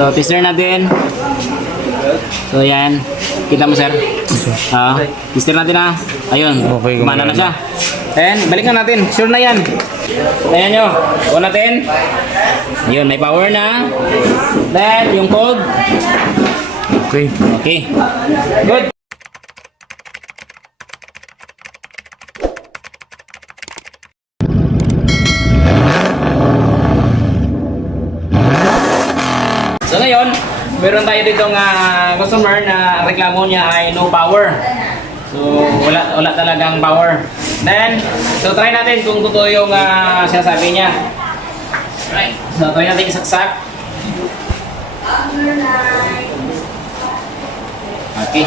So, tester natin. So, yan. Kita mo, sir? Ah, tester natin na. Ayun. Okay, Kumana na siya. Then, balikan natin. Sure na yan. Ayan nyo. On natin. Ayun, may power na. Then, yung cold. Okay. Okay. Good. So ngayon, meron tayo dito nga customer na reklamo niya ay no power. So wala wala talagang power. Then, so try natin kung totoo yung uh, sinasabi niya. Right. So try natin isaksak. Okay.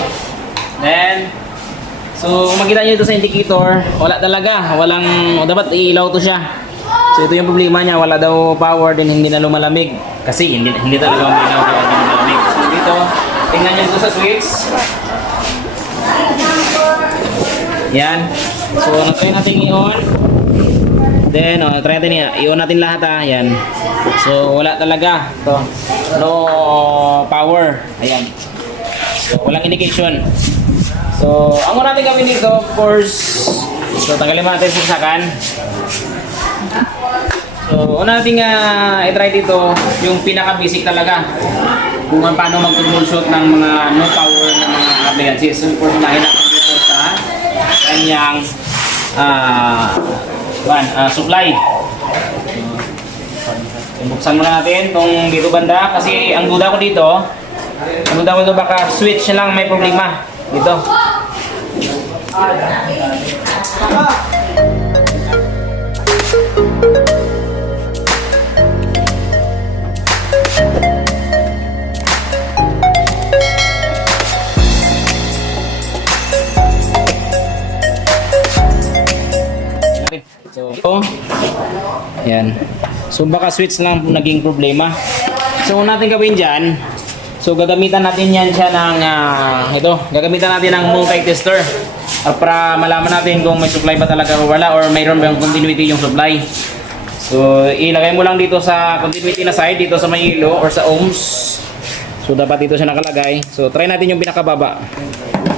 Then, so makita niyo dito sa indicator, wala talaga, walang, dapat ilaw to siya. So ito yung problema niya, wala daw power din hindi na lumalamig. Kasi hindi, hindi talaga lumalamig. Dito, tingnan dito sa switch. Yan. So na-try natin i-on. Then, oh, try natin i-on natin lahat ha. Yan. So wala talaga. To. No power. Ayan. So, walang indication. So, ang una natin gawin dito, of course, so tanggalin natin sa saksakan. So, una natin uh, i-try dito yung pinaka-basic talaga kung paano mag-troubleshoot ng mga no power ng mga appliances. So, for unahin natin dito sa kanyang ah one, ah, supply. Buksan muna natin itong dito banda kasi ang duda ko dito ang duda ko dito baka switch lang may problema dito. So, Yan. So, baka switch lang naging problema. So, una natin gawin dyan, so gagamitan natin yan siya ng, ah, ito, gagamitan natin ng multi-tester ah, para malaman natin kung may supply ba talaga o wala or mayroon ba yung continuity yung supply. So, ilagay mo lang dito sa continuity na side, dito sa may yellow or sa ohms. So, dapat dito siya nakalagay. So, try natin yung pinakababa.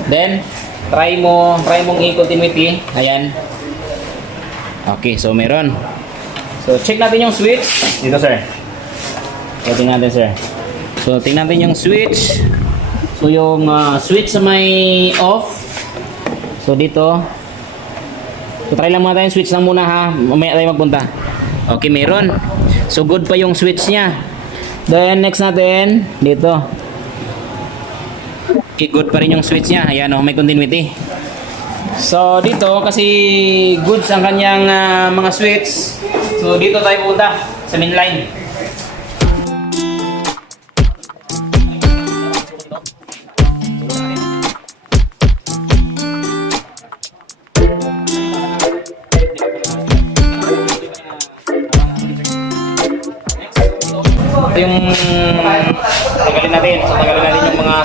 Then, try mo, try mong i-continuity. Ayan. Okay, so meron. So, check natin yung switch. Dito, sir. So, tingnan natin, sir. So, tingnan natin yung switch. So, yung ah, switch sa may off. So, dito. So, try lang muna tayo yung switch lang muna ha. Mamaya tayo magpunta. Okay, meron. So, good pa yung switch niya. Then, next natin, dito. Okay, good pa rin yung switch niya. Ayan o, may continuity. So dito kasi goods ang kanyang ah, mga switch. So dito tayo punta sa main line.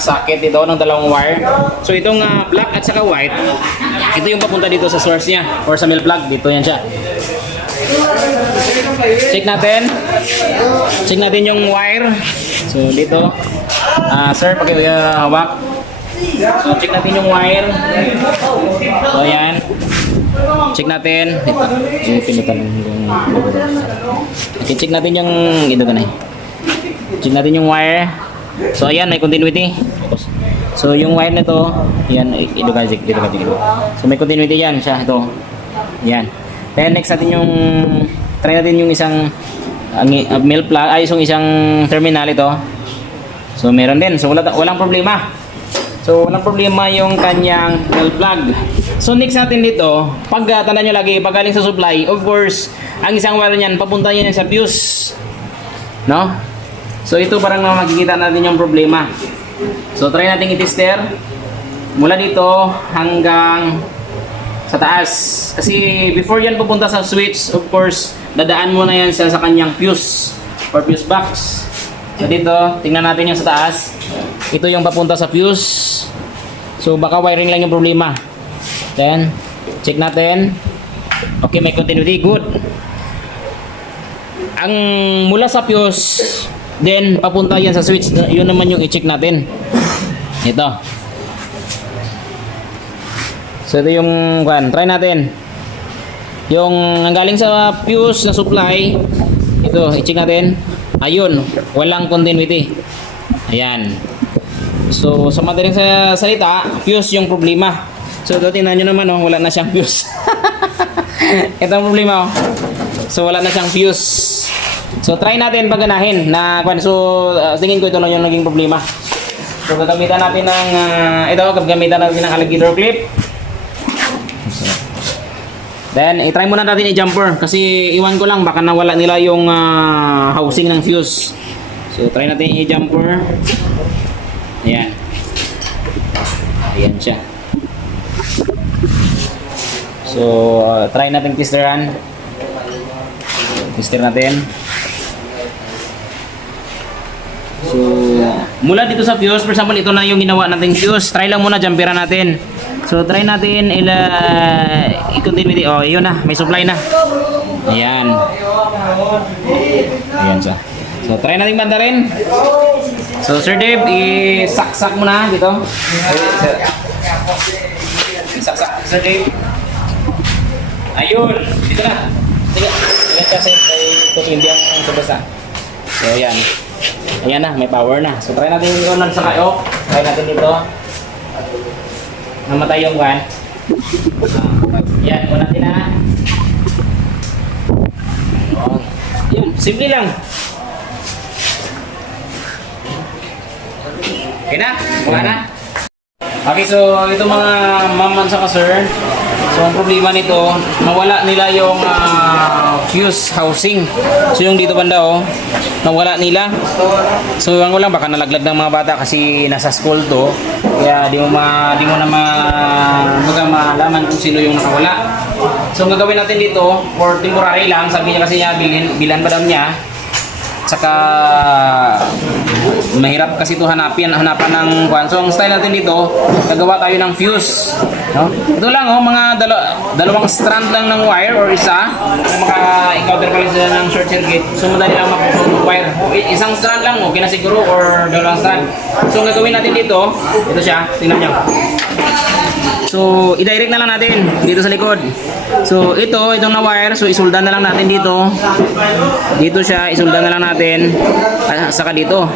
Socket dito ng dalawang wire. So itong ah, black at saka white, ito yung papunta dito sa source niya or sa mill plug. Dito yan siya. Check natin. Check natin yung wire. So dito. Ah, sir, pag uh, hawak. So check natin yung wire. So yan. Check natin. Ito. Yung pinutan yung Okay, check natin yung ito ka na eh. Check natin yung wire. So ayan, may continuity. So yung wire nito, yan, ka dito ka dito. So may continuity yan siya ito. Yan. Then next natin yung try natin yung isang ang uh, mill plug ay yung isang terminal ito. So meron din. So wala walang problema. So walang problema yung kanyang mill plug. So next natin dito, pag uh, tandaan nyo lagi, pag galing sa supply, of course, ang isang wire niyan, papunta yan sa fuse. No? So ito parang makikita natin yung problema. So try natin i-tester mula dito hanggang sa taas. Kasi before yan pupunta sa switch, of course, dadaan mo na yan sa, sa kanyang fuse or fuse box. So dito, tingnan natin yung sa taas. Ito yung papunta sa fuse. So baka wiring lang yung problema. Then, check natin. Okay, may continuity. Good. Ang mula sa fuse then papunta yan sa switch. Yun naman yung i-check natin. Ito. So ito yung kan, try natin. Yung ang galing sa fuse na supply, ito, i-check natin. Ayun, walang continuity. Ayan. So, sa madaling sa salita, fuse yung problema. So, ito tingnan nyo naman, oh, wala na siyang fuse. ito ang problema, oh. So, wala na siyang fuse. So, try natin paganahin na, so, uh, ko ito lang yung naging problema. So, gagamitan natin ng, uh, ito, gagamitan natin ng alligator clip. Then, i-try muna natin i-jumper kasi iwan ko lang baka nawala nila yung ah, housing ng fuse. So, try natin i-jumper. Ayan. Ayan siya. So, ah, try natin testeran. Tester natin. Mula dito sa fuse, for example, ito na yung ginawa nating fuse. Try lang muna, jumperan natin. So, try natin ila i-continue. Oh, yun na, may supply na. Ayan. Ayan siya. So, try natin banda rin. So, Sir Dave, isaksak mo na dito. Isaksak, Sir Dave. Ayun, dito na. Sige, sige kasi may tutindi ang sabasa. So, ayan. Ayan na, may power na. So, try natin yung lang sa kayo. Try natin dito. Namatay yung van. Ah, yan, muna natin na. Ayun. Yun, simple lang. Okay na? Wala na? Okay, so ito mga ma'am at saka sir. So ang problema nito, nawala nila yung ah, fuse housing. So yung dito banda oh, nawala nila. So ang lang baka nalaglag ng mga bata kasi nasa school to. Kaya di mo ma di mo na ma baga malaman kung sino yung nakawala. So ang gagawin natin dito for temporary lang, sabi niya kasi niya bilhin bilan ba daw niya. Tsaka mahirap kasi ito hanapin, hanapan ng kwan. So ang style natin dito, gagawa tayo ng fuse. No? Ito lang oh, mga dala- dalawang strand lang ng wire or isa. Kung maka-encounter pala sila ng short circuit, so madali lang ng wire. O, isang strand lang, okay na siguro, or dalawang strand. So ang gagawin natin dito, ito siya, tingnan nyo. So, i-direct na lang natin dito sa likod. So, ito, itong na wire, so isulda na lang natin dito. Dito siya, isulda na lang natin. At saka dito.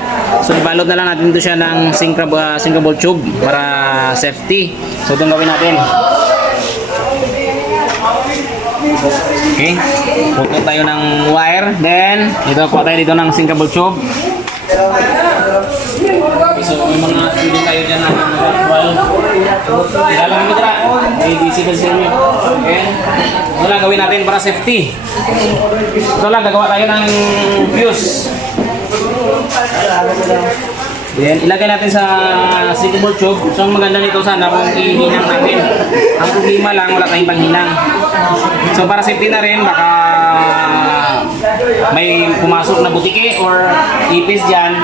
So, ibalot na lang natin dito siya ng syncrable, uh, syncrable tube para safety. So, itong gawin natin. Okay. Puto tayo ng wire. Then, ito po tayo dito ng syncrable tube. Okay, so may mga hindi tayo dyan na well, Kilala mo dira. DC ka sa inyo. Okay. Ito lang gawin natin para safety. Ito lang gagawa tayo ng fuse. Then, ilagay natin sa silicone tube. So, ang maganda nito sana kung ihinang natin. Ang problema lang, wala tayong panghinang. So, para safety na rin, baka may pumasok na butike or ipis dyan.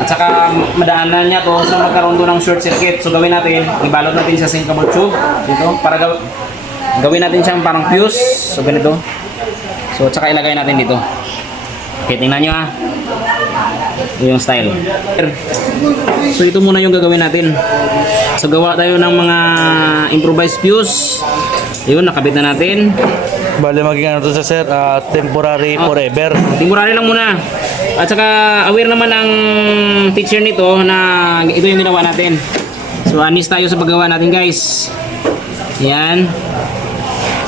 At saka madaanan niya to, so magkaroon doon ng short circuit. So, gawin natin, ibalot natin sa silicone tube dito para gaw gawin natin siyang parang fuse. So, ganito. So, at saka ilagay natin dito. Okay, tingnan nyo ha. Yung style. So ito muna yung gagawin natin. So gawa tayo ng mga improvised fuse. Yun, nakabit na natin. Bale maging ano to sa sir, ah, temporary forever. Temporary lang muna. At saka aware naman ang teacher nito na ito yung ginawa natin. So anis tayo sa paggawa natin guys. Yan.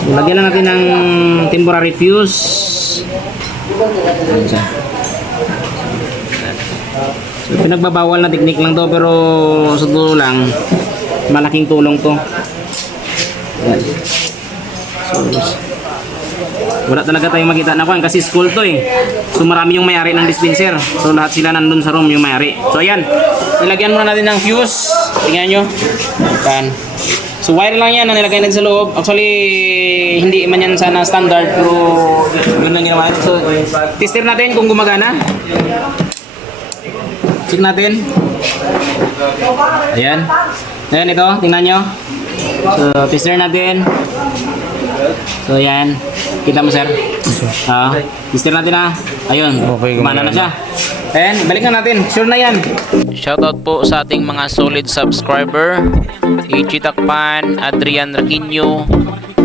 So, lagyan lang natin ng temporary fuse. So, pinagbabawal na technique lang to pero sa totoo lang malaking tulong to. Ayan. So, wala talaga tayong makita na kwan kasi school to eh. So marami yung may-ari ng dispenser. So lahat sila nandun sa room yung may-ari. So ayan, nilagyan muna natin ng fuse. Tingnan nyo. Yan. So wire lang yan na nilagay natin sa loob. Actually, hindi man yan sana standard pero ganun ang ginawa natin. So tester natin kung gumagana. Check natin. Ayan. Ayan ito, tingnan nyo. So tester natin. So yan. Kita mo sir? Oo. Tester natin ha. Ayun. Okay, Gumana na siya. Then, balikan natin. Sure na yan. Shoutout po sa ating mga solid subscriber, Ichi Takpan, Adrian Raquinho,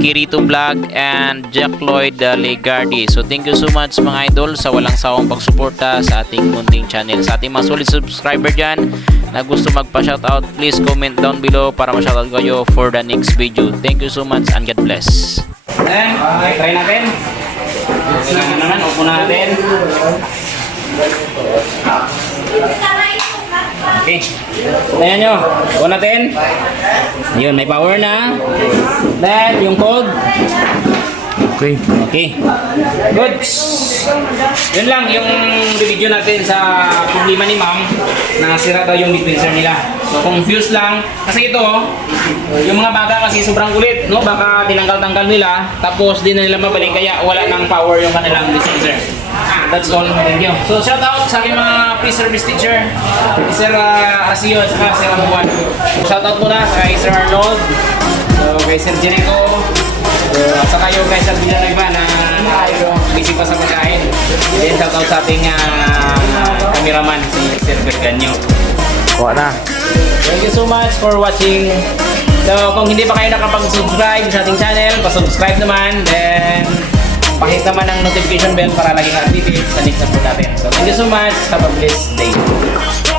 Kirito Vlog, and Jack Lloyd Legardi. So thank you so much mga idol sa walang sawang pagsuporta sa ating munting channel. Sa ating mga solid subscriber dyan na gusto magpa-shoutout, please comment down below para ma-shoutout kayo for the next video. Thank you so much and God bless. Then, okay, try natin. Kailangan naman, upo na natin. Okay. Ayan nyo. Upo natin. Yun, may power na. Then, yung code. Okay. Okay. Good. Yun lang yung video natin sa problema ni ma'am na sira daw yung dispenser nila. So confused lang. Kasi ito, yung mga bata kasi sobrang kulit, no? Baka tinanggal-tanggal nila, tapos di na nila mabalik, kaya wala nang power yung kanilang dispenser. That's all. Thank you. So shout out sa aking mga pre-service teacher, Sir uh, Arcio at saka Sir Amuan. Shout out muna kay Sir Arnold, so, kay Sir Jericho, at saka yung kay Sir Villanueva na busy pa sa pagkain. Then shout out sa ating ah, cameraman si Sir Berganyo. Kuha na. Thank you so much for watching. So, kung hindi pa kayo nakapag-subscribe sa ating channel, pa-subscribe naman. Then, pahit naman ang notification bell para laging updated sa next upload natin. So, thank you so much. Have a blessed day.